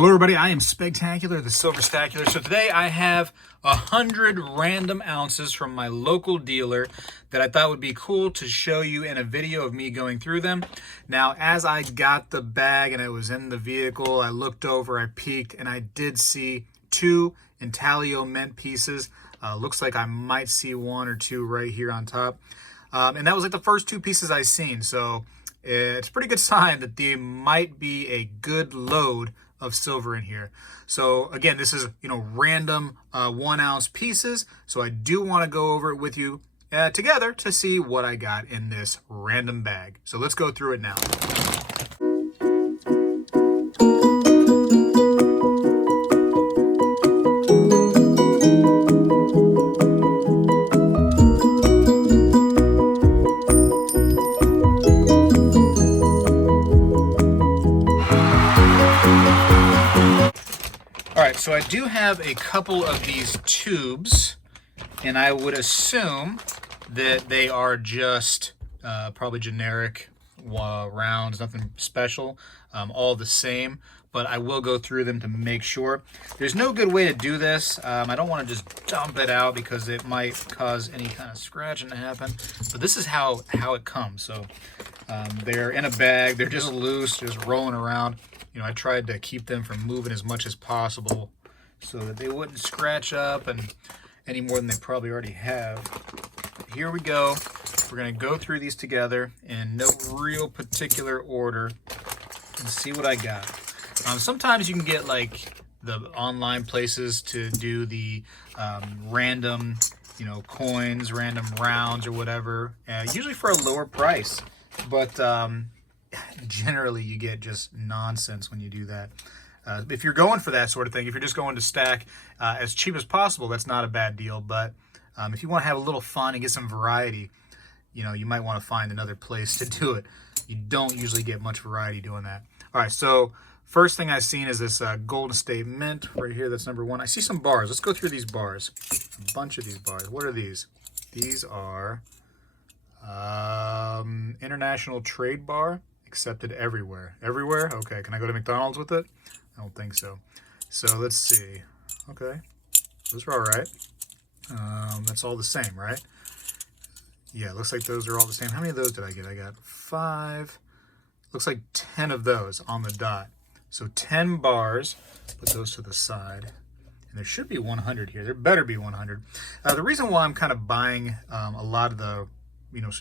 Hello everybody, I am Spegtacular, the Silverstacular. So today I have 100 random ounces from my local dealer that I thought would be cool to show you in a video of me going through them. Now, as I got the bag and I was in the vehicle, I looked over, I peeked, and I did see 2 intaglio mint pieces. Looks like I might see 1 or 2 right here on top. And that was like the first 2 pieces I seen. So it's a pretty good sign that there might be a good load of silver in here. So again, this is, random 1 ounce pieces. So I do want to go over it with you together to see what I got in this random bag. So let's go through it now. All right, so I do have a couple of these tubes, and I would assume that they are just probably generic rounds, nothing special, all the same, but I will go through them to make sure. There's no good way to do this. I don't want to just dump it out because it might cause any kind of scratching to happen, but this is how it comes. So they're in a bag, they're just loose, just rolling around. I tried to keep them from moving as much as possible so that they wouldn't scratch up and any more than they probably already have. Here we go. We're going to go through these together in no real particular order and see what I got. Sometimes you can get like the online places to do the random, coins, random rounds or whatever, usually for a lower price. But generally you get just nonsense when you do that. If you're going for that sort of thing, if you're just going to stack as cheap as possible, that's not a bad deal. But if you want to have a little fun and get some variety, you might want to find another place to do it. You don't usually get much variety doing that. All right, so first thing I've seen is this Golden State Mint right here. That's number 1. I see some bars. Let's go through these bars. A bunch of these bars. What are these? These are International Trade Bar. Accepted everywhere. Everywhere? Okay, can I go to McDonald's with it? I don't think so. So let's see. Okay, those are all right. That's all the same, right? Yeah, looks like those are all the same. How many of those did I get? I got 5. Looks like 10 of those on the dot. So 10 bars. Put those to the side. And there should be 100 here. There better be 100. The reason why I'm kind of buying a lot of the,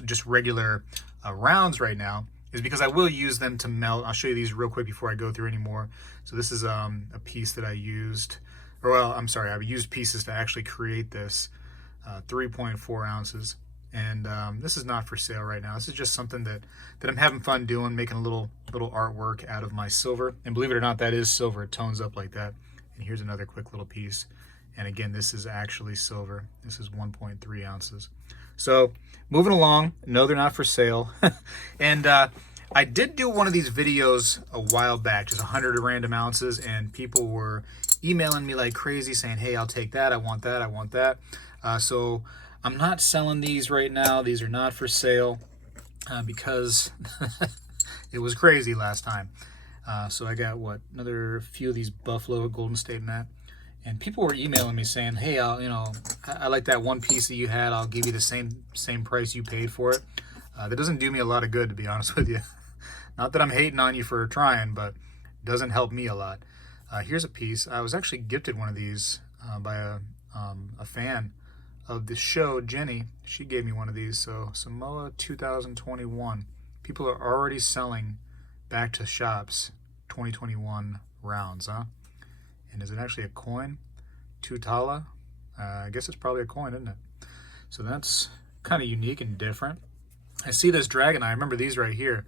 just regular rounds right now is because I will use them to melt. I'll show you these real quick before I go through any more. So this is a piece that I used, I've used pieces to actually create this 3.4 ounces. And this is not for sale right now. This is just something that I'm having fun doing, making a little artwork out of my silver. And believe it or not, that is silver. It tones up like that. And here's another quick little piece. And again, this is actually silver. This is 1.3 ounces. So moving along, no, they're not for sale. And I did do one of these videos a while back, just 100 random ounces, and people were emailing me like crazy saying, hey, I'll take that, I want that, I want that. So I'm not selling these right now. These are not for sale because it was crazy last time. So I got, another few of these Buffalo Golden State Mint. And people were emailing me saying, hey, I like that one piece that you had. I'll give you the same price you paid for it. That doesn't do me a lot of good, to be honest with you. Not that I'm hating on you for trying, but it doesn't help me a lot. Here's a piece. I was actually gifted one of these by a fan of the show, Jenny. She gave me one of these. So Samoa 2021. People are already selling back to shops 2021 rounds, huh? And is it actually a coin? Tutala? I guess it's probably a coin, isn't it? So that's kind of unique and different. I see this dragon. I remember these right here.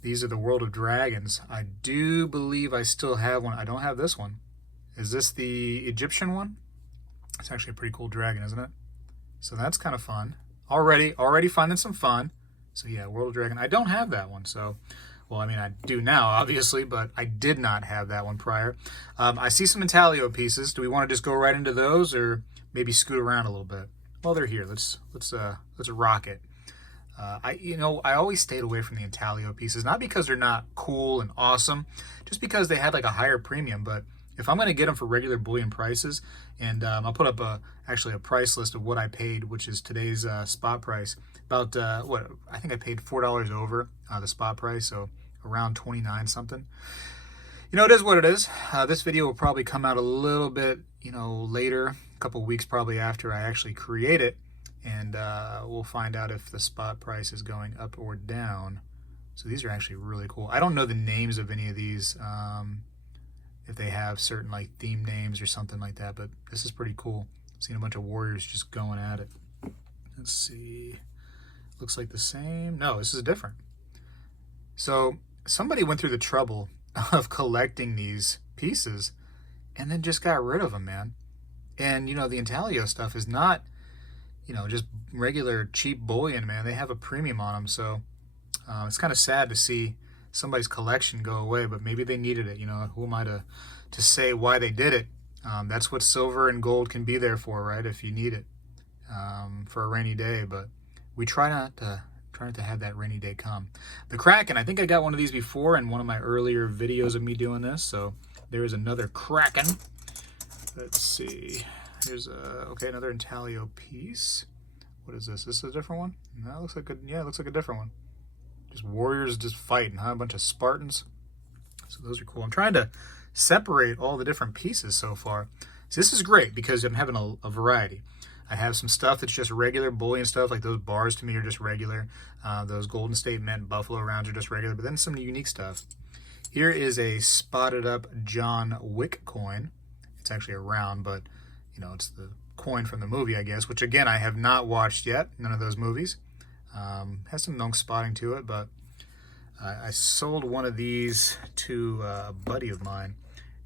These are the World of Dragons. I do believe I still have one. I don't have this one. Is this the Egyptian one? It's actually a pretty cool dragon, isn't it? So that's kind of fun. Already finding some fun. So yeah, World of Dragon. I don't have that one. So, well, I mean, I do now, obviously, but I did not have that one prior. I see some intaglio pieces. Do we want to just go right into those, or maybe scoot around a little bit? Well, they're here. Let's rock it. I always stayed away from the intaglio pieces, not because they're not cool and awesome, just because they had like a higher premium. But if I'm going to get them for regular bullion prices, and I'll put up actually a price list of what I paid, which is today's spot price. About I think I paid $4 over the spot price, so around 29 something. It is what it is. This video will probably come out a little bit, later, a couple weeks probably after I actually create it, and we'll find out if the spot price is going up or down. So these are actually really cool. I don't know the names of any of these, if they have certain like theme names or something like that, but this is pretty cool. I've seen a bunch of warriors just going at it. Let's see. Looks like the same. No, this is different. So somebody went through the trouble of collecting these pieces and then just got rid of them, man. And the intaglio stuff is not just regular cheap bullion, man. They have a premium on them, so it's kind of sad to see somebody's collection go away, but maybe they needed it. Who am I to say why they did it? That's what silver and gold can be there for, right? If you need it for a rainy day. But we try not to have that rainy day come. The Kraken, I think I got one of these before in one of my earlier videos of me doing this. So there is another Kraken. Let's see. Here's another intaglio piece. What is this? This is a different one? No, it looks like it looks like a different one. Just warriors just fighting, huh? A bunch of Spartans. So those are cool. I'm trying to separate all the different pieces so far. So this is great because I'm having a variety. I have some stuff that's just regular bullion stuff, like those bars to me are just regular. Those Golden State Mint Buffalo rounds are just regular, but then some unique stuff. Here is a spotted up John Wick coin. It's actually a round, but it's the coin from the movie, I guess, which again, I have not watched yet. None of those movies. Has some monk spotting to it, but I sold one of these to a buddy of mine,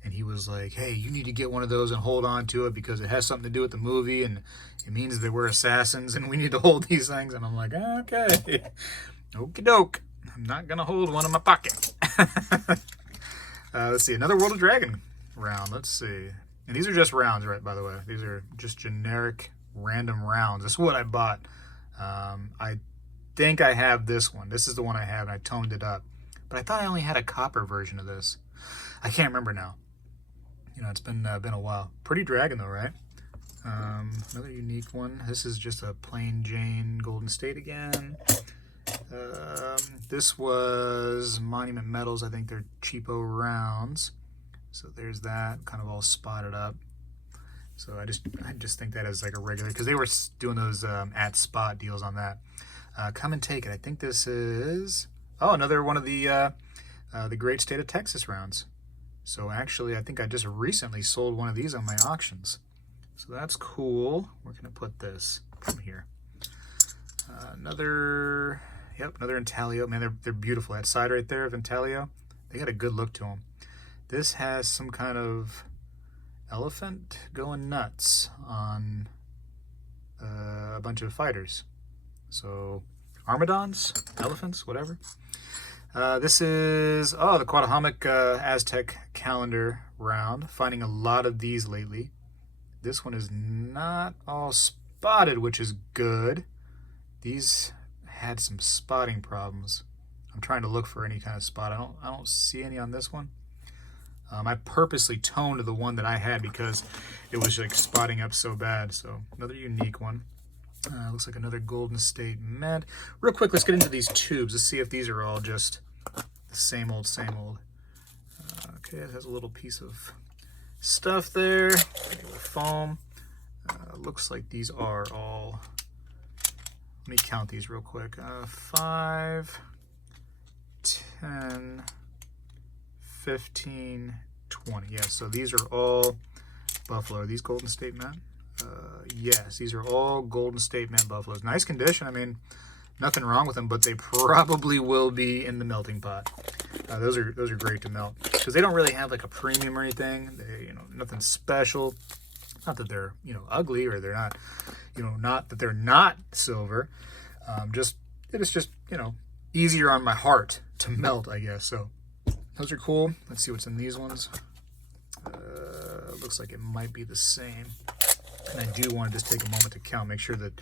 and he was like, hey, you need to get one of those and hold on to it because it has something to do with the movie, and it means that we're assassins, and we need to hold these things. And I'm like, okay, okie doke. I'm not going to hold one in my pocket. Let's see, another World of Dragon round. Let's see. And these are just rounds, right, by the way. These are just generic random rounds. This is what I bought. I think I have this one. This is the one I have, and I toned it up. But I thought I only had a copper version of this. I can't remember now. It's been a while. Pretty dragon, though, right? Another unique one. This is just a plain Jane Golden State again. This was Monument Metals. I think they're cheapo rounds. So there's that, kind of all spotted up. So I just think that is like a regular, because they were doing those at spot deals on that. Come and take it. I think this is another one of the great state of Texas rounds. So actually, I think I just recently sold one of these on my auctions. So that's cool. We're gonna put this from here. Another intaglio. Man, they're beautiful. That side right there of intaglio, they got a good look to them. This has some kind of elephant going nuts on a bunch of fighters. So Armadons, elephants, whatever. This is the Quadahamic Aztec calendar round. Finding a lot of these lately. This one is not all spotted, which is good. These had some spotting problems. I'm trying to look for any kind of spot. I don't see any on this one. I purposely toned the one that I had because it was like spotting up so bad. So another unique one. Looks like another Golden State Mint. Real quick, let's get into these tubes. Let's see if these are all just the same old, same old. Okay, it has a little piece of stuff there. Regular foam. Looks like these are all... Let me count these real quick. 5, 10, 15, 20. Yeah, so these are all Buffalo. Are these Golden State Mint? Yes, these are all Golden State Mint Buffaloes. Nice condition. I mean, nothing wrong with them, but they probably will be in the melting pot. Those are great to melt because they don't really have like a premium or anything. They, nothing special. Not that they're ugly or they're not, not that they're not silver. It's just easier on my heart to melt, I guess. So those are cool. Let's see what's in these ones. Looks like it might be the same. And I do want to just take a moment to count, make sure that,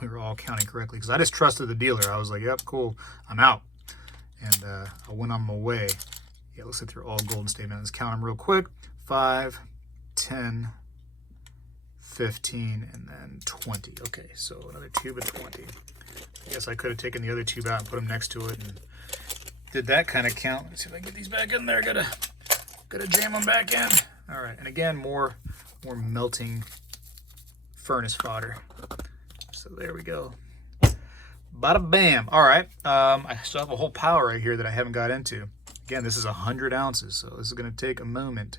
we were all counting correctly, because I just trusted the dealer. I was like, yep, cool, I'm out. And I went on my way. Yeah, looks like they're all Golden State Men. Let's count them real quick. 5, 10, 15, and then 20. Okay, so another tube of 20. I guess I could have taken the other tube out and put them next to it and did that kind of count. Let's see if I can get these back in there. Gotta jam them back in. All right, and again, more melting furnace fodder. So there we go. Bada bam. All right, I still have a whole pile right here that I haven't got into. Again, this is 100 ounces, so this is gonna take a moment.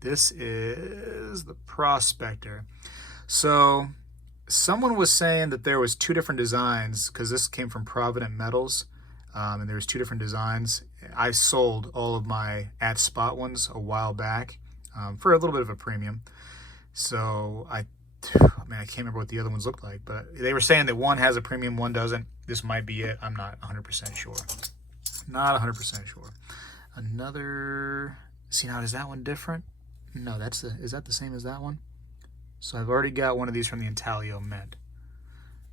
This is the Prospector. So someone was saying that there was 2 different designs, because this came from Provident Metals, and there was 2 different designs. I sold all of my at spot ones a while back for a little bit of a premium. So I can't remember what the other ones looked like, but they were saying that one has a premium, one doesn't. This might be it. I'm not 100% sure. Not 100% sure. Another. See, now is that one different? No, is that the same as that one? So I've already got one of these from the Intaglio Mint.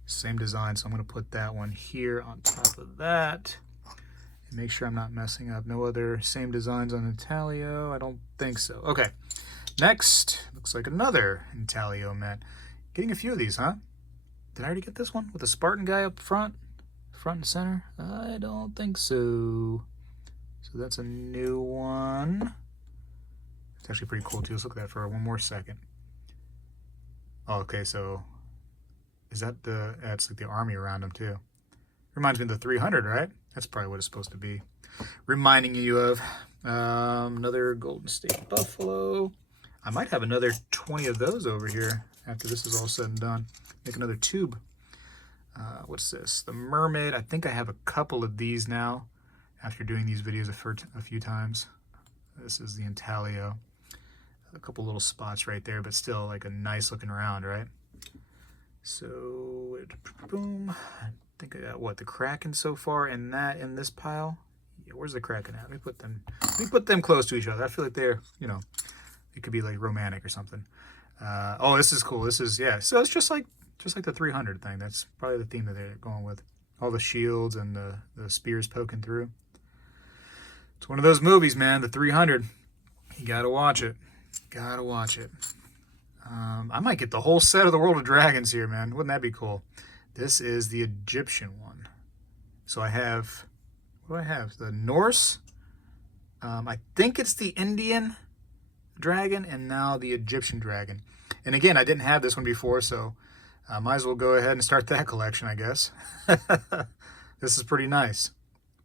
Same design, so I'm going to put that one here on top of that. And make sure I'm not messing up. No other same designs on Intaglio? I don't think so. Okay, next, looks like another Intaglio Mint. Getting a few of these, huh? Did I already get this one with the Spartan guy up front and center? I don't think so. So that's a new one. It's actually pretty cool too. Let's look at that for one more second. Oh, okay, so is that that's like the army around them too. Reminds me of the 300, right? That's probably what it's supposed to be. Reminding you of another Golden State Buffalo. I might have another 20 of those over here after this is all said and done. Make another tube. What's this? The Mermaid. I think I have a couple of these now after doing these videos a few times. This is the Intaglio. A couple little spots right there, but still like a nice looking round, right? So, boom. I think I got what, the Kraken so far in this pile. Yeah, where's the Kraken at? Let me put them close to each other. I feel like they're, you know, it could be like romantic or something. Oh, this is cool. This is, yeah. So it's just like the 300 thing. That's probably the theme that they're going with. All the shields and the spears poking through. It's one of those movies, man. The 300. You gotta watch it. Gotta watch it. I might get the whole set of the World of Dragons here, man. Wouldn't that be cool? This is the Egyptian one. So I have, what do I have? The Norse. I think it's the Indian dragon, and now the Egyptian dragon. And again, I didn't have this one before, so I might as well go ahead and start that collection, I guess. This is pretty nice.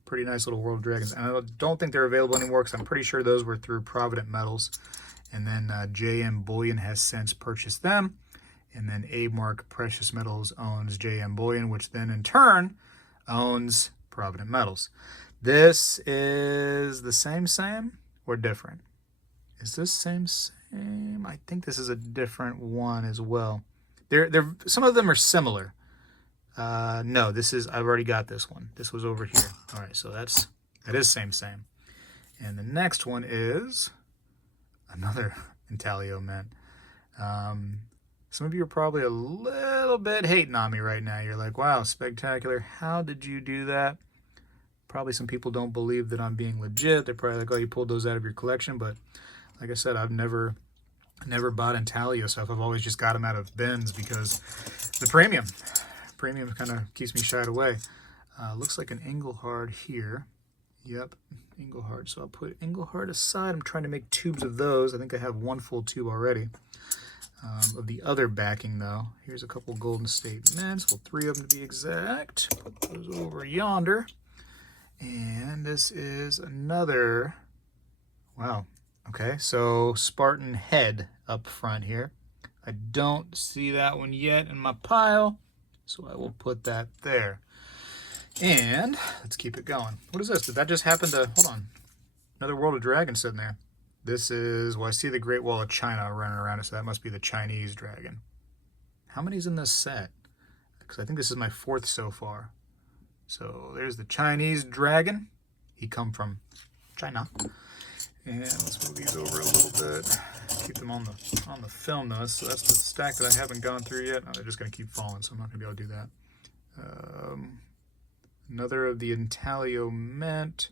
Pretty nice little World of Dragons. And I don't think they're available anymore, because I'm pretty sure those were through Provident Metals. And then JM Bullion has since purchased them. And then Abemark Precious Metals owns JM Bullion, which then in turn owns Provident Metals. This is the same or different? Is this same? I think this is a different one as well. They're some of them are similar. No, this is, I've already got this one. This was over here. All right, so that is same. And the next one is another Intaglio Mint. Some of you are probably a little bit hating on me right now. You're like, wow, Spegtacular, how did you do that? Probably some people don't believe that I'm being legit. They're probably like, oh, you pulled those out of your collection. But like I said, I've never bought Intaglio stuff. I've always just got them out of bins because the premium kind of keeps me shied away. Looks like an Engelhard here. Yep, Engelhard. So I'll put Engelhard aside. I'm trying to make tubes of those. I think I have one full tube already. Of the other backing, though. Here's a couple Golden State Mints. Well, 3 of them to be exact. Put those over yonder. And this is another... Wow. Okay, so Spartan head up front here. I don't see that one yet in my pile, so I will put that there. And let's keep it going. What is this? Did that just happen to... Hold on. Another World of Dragons sitting there. This is... Well, I see the Great Wall of China running around it, so that must be the Chinese dragon. How many's in this set? Because I think this is my 4th so far. So there's the Chinese dragon. He come from China. And let's move these over a little bit. Keep them on the film though. So that's the stack that I haven't gone through yet. Oh, they're just going to keep falling, so I'm not going to be able to do that. Another of the Intaglio Mint.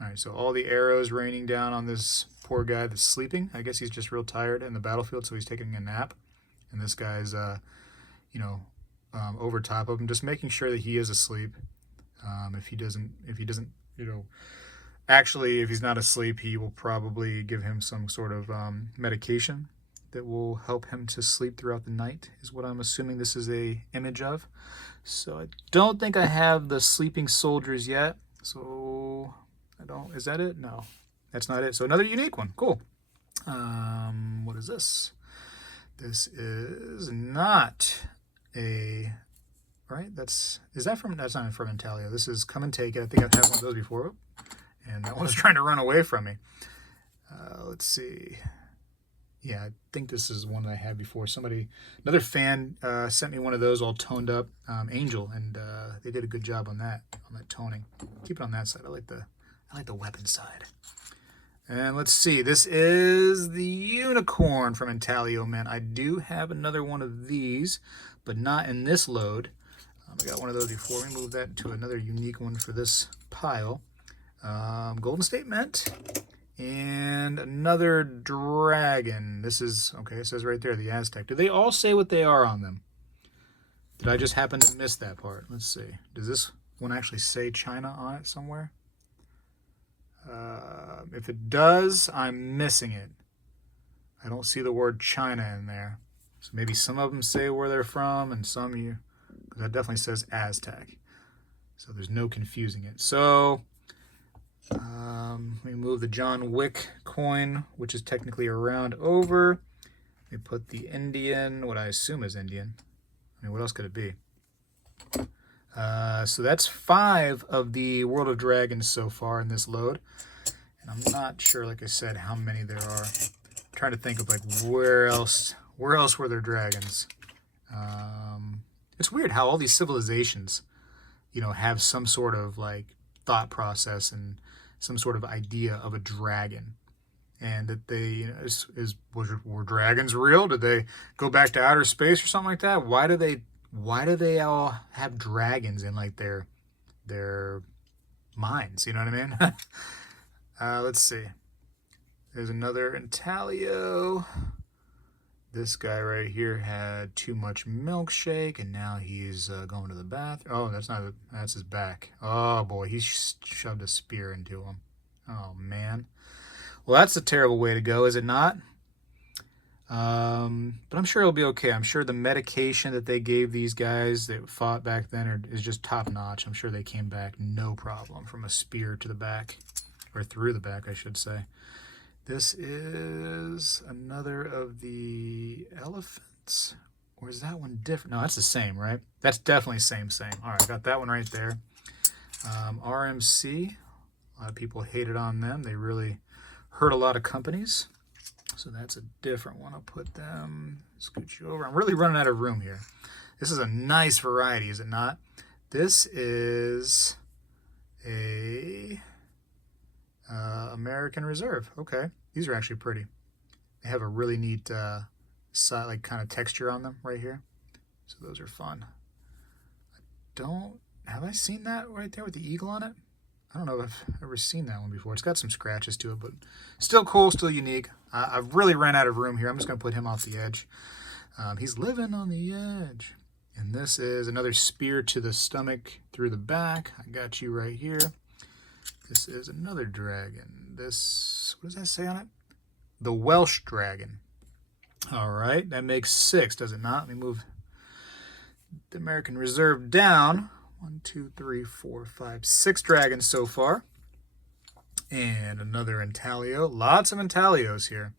All right, so all the arrows raining down on this poor guy that's sleeping. I guess he's just real tired in the battlefield, so he's taking a nap. And this guy's, over top of him, just making sure that he is asleep. If he doesn't, actually, if he's not asleep, he will probably give him some sort of medication that will help him to sleep throughout the night, is what I'm assuming this is a image of. So I don't think I have the sleeping soldiers yet. So I don't, is that it? No, that's not it. So another unique one. Cool. What is this? This is not a, right? That's not from Intaglio. This is Come and Take It. I think I've had one of those before. And that one was trying to run away from me. Let's see. Yeah, I think this is one that I had before. Another fan sent me one of those all toned up, Angel, and they did a good job on that toning. Keep it on that side. I like the weapon side. And let's see. This is the Unicorn from Intaglio Mint. I do have another one of these, but not in this load. I got one of those before. We move that to another unique one for this pile. Golden State Mint. And another dragon. This is, okay, it says right there, the Aztec. Do they all say what they are on them? Did I just happen to miss that part? Let's see. Does this one actually say China on it somewhere? If it does, I'm missing it. I don't see the word China in there. So maybe some of them say where they're from, and some because that definitely says Aztec. So there's no confusing it. So we move the John Wick coin, which is technically a round over. We put the Indian, what I assume is Indian. I mean, what else could it be? So that's 5 of the World of Dragons so far in this load. And I'm not sure, like I said, how many there are. I'm trying to think of like where else were there dragons? It's weird how all these civilizations, have some sort of like thought process and some sort of idea of a dragon, and that they, were dragons real? Did they go back to outer space or something like that? Why do they all have dragons in like their minds? You know what I mean? Let's see. There's another Intaglio. This guy right here had too much milkshake, and now he's going to the bathroom. Oh, that's his back. Oh boy, he shoved a spear into him. Oh man. Well, that's a terrible way to go, is it not? But I'm sure it'll be okay. I'm sure the medication that they gave these guys that fought back then is just top notch. I'm sure they came back no problem from a spear to the back, or through the back, I should say. This is another of the elephants. Or is that one different? No, that's the same, right? That's definitely same. All right, got that one right there. RMC. A lot of people hated on them. They really hurt a lot of companies. So that's a different one. I'll put them, scoot you over. I'm really running out of room here. This is a nice variety, is it not? This is a American Reserve. Okay, these are actually pretty. They have a really neat kind of texture on them right here. So those are fun. Have I seen that right there with the eagle on it? I don't know if I've ever seen that one before. It's got some scratches to it, but still cool, still unique. I've really ran out of room here. I'm just going to put him off the edge. He's living on the edge. And this is another spear to the stomach through the back. I got you right here. This is another dragon. What does that say on it? The Welsh dragon. All right, that makes 6, does it not? Let me move the American Reserve down. 1, 2, 3, 4, 5, 6 dragons so far. And another Intaglio. Lots of Intaglios here.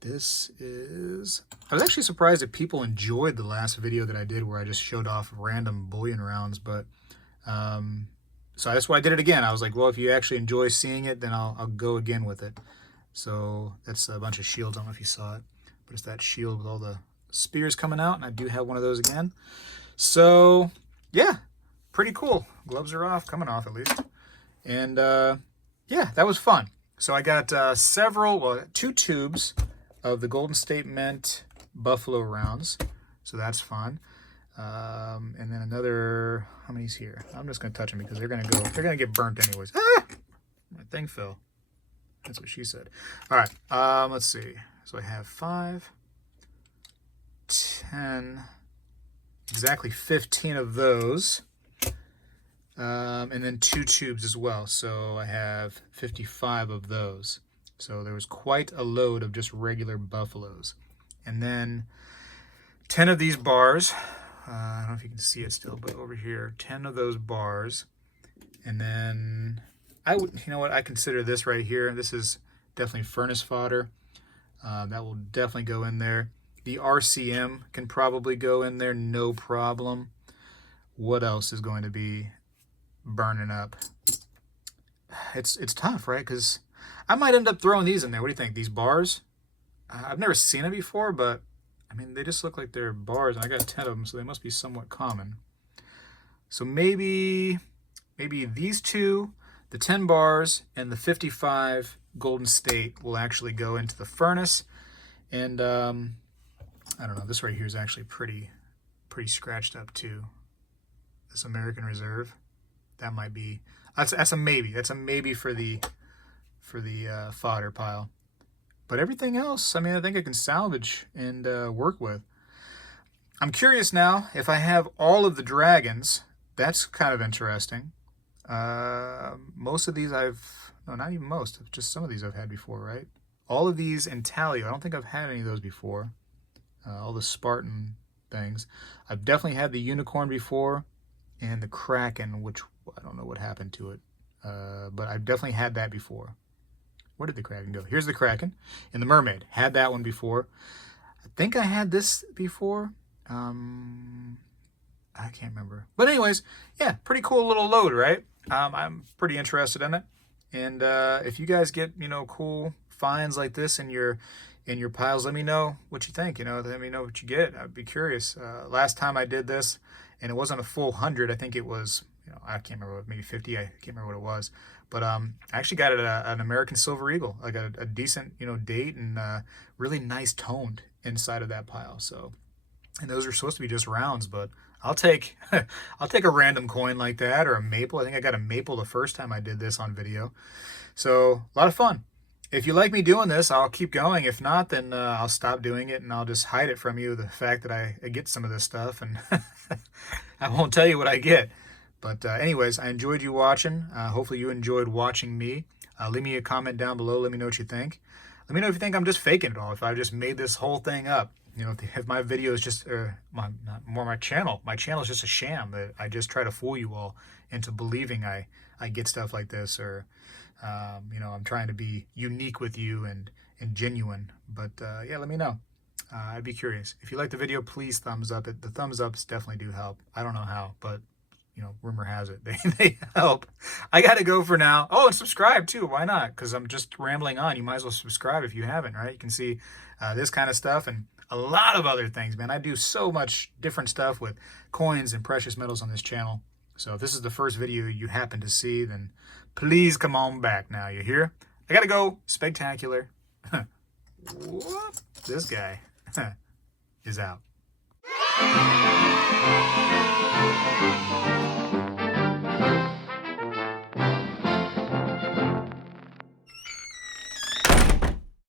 This is... I was actually surprised that people enjoyed the last video that I did where I just showed off random bullion rounds, but... So that's why I did it again. I was like, well, if you actually enjoy seeing it, then I'll go again with it. So that's a bunch of shields. I don't know if you saw it, but it's that shield with all the spears coming out, and I do have one of those again. So, yeah, pretty cool. Gloves are off, coming off at least. And, yeah, that was fun. So I got 2 tubes of the Golden State Mint Buffalo rounds. So that's fun. And then another, how many's here? I'm just going to touch them because they're going to get burnt anyways. Ah! My thing fell. That's what she said. All right, let's see. So I have 5, 10, exactly 15 of those. And then 2 tubes as well. So I have 55 of those. So there was quite a load of just regular Buffaloes. And then 10 of these bars. I don't know if you can see it still, but over here, 10 of those bars. And then I would, you know what, I consider this right here. This is definitely furnace fodder. That will definitely go in there. The RCM can probably go in there, no problem. What else is going to be burning up? It's tough, right? Because I might end up throwing these in there. What do you think? These bars? I've never seen them before, but I mean, they just look like they're bars. And I got 10 of them, so they must be somewhat common. So maybe these two, the 10 bars and the 55 Golden State will actually go into the furnace. And I don't know, this right here is actually pretty scratched up too. This American Reserve, that might be, that's a maybe. That's a maybe for the fodder pile. But everything else, I mean, I think I can salvage and work with. I'm curious now if I have all of the dragons. That's kind of interesting. Most of these no, not even most, just some of these I've had before, right? All of these in Talio, I don't think I've had any of those before. All the Spartan things. I've definitely had the Unicorn before, and the Kraken, which I don't know what happened to it. But I've definitely had that before. Where did the Kraken go? Here's the Kraken. And the Mermaid. Had that one before. I think I had this before. I can't remember. But anyways, yeah, pretty cool little load, right? I'm pretty interested in it. And if you guys get, cool finds like this in your piles, let me know what you think. Let me know what you get. I'd be curious. Last time I did this, and it wasn't a full 100. I think it was, I can't remember, maybe 50. I can't remember what it was. But I actually got it an American Silver Eagle. I got a decent, date and really nice toned inside of that pile. So, and those are supposed to be just rounds, but I'll take a random coin like that, or a maple. I think I got a maple the first time I did this on video. So a lot of fun. If you like me doing this, I'll keep going. If not, then I'll stop doing it and I'll just hide it from you, the fact that I get some of this stuff, and I won't tell you what I get. But anyways, I enjoyed you watching. Hopefully you enjoyed watching me. Leave me a comment down below. Let me know what you think. Let me know if you think I'm just faking it all, if I just made this whole thing up. If my video is just, my channel. My channel is just a sham. That I just try to fool you all into believing I get stuff like this, or, I'm trying to be unique with you and genuine. But yeah, let me know. I'd be curious. If you like the video, please thumbs up it. The thumbs ups definitely do help. I don't know how, but rumor has it they help. I gotta go for now. Oh, and subscribe too. Why not? Because I'm just rambling on. You might as well subscribe if you haven't, right? You can see this kind of stuff and a lot of other things, man. I do so much different stuff with coins and precious metals on this channel. So if this is the first video you happen to see, then please come on back now. You hear? I gotta go. Spectacular. Whoop. This guy is out.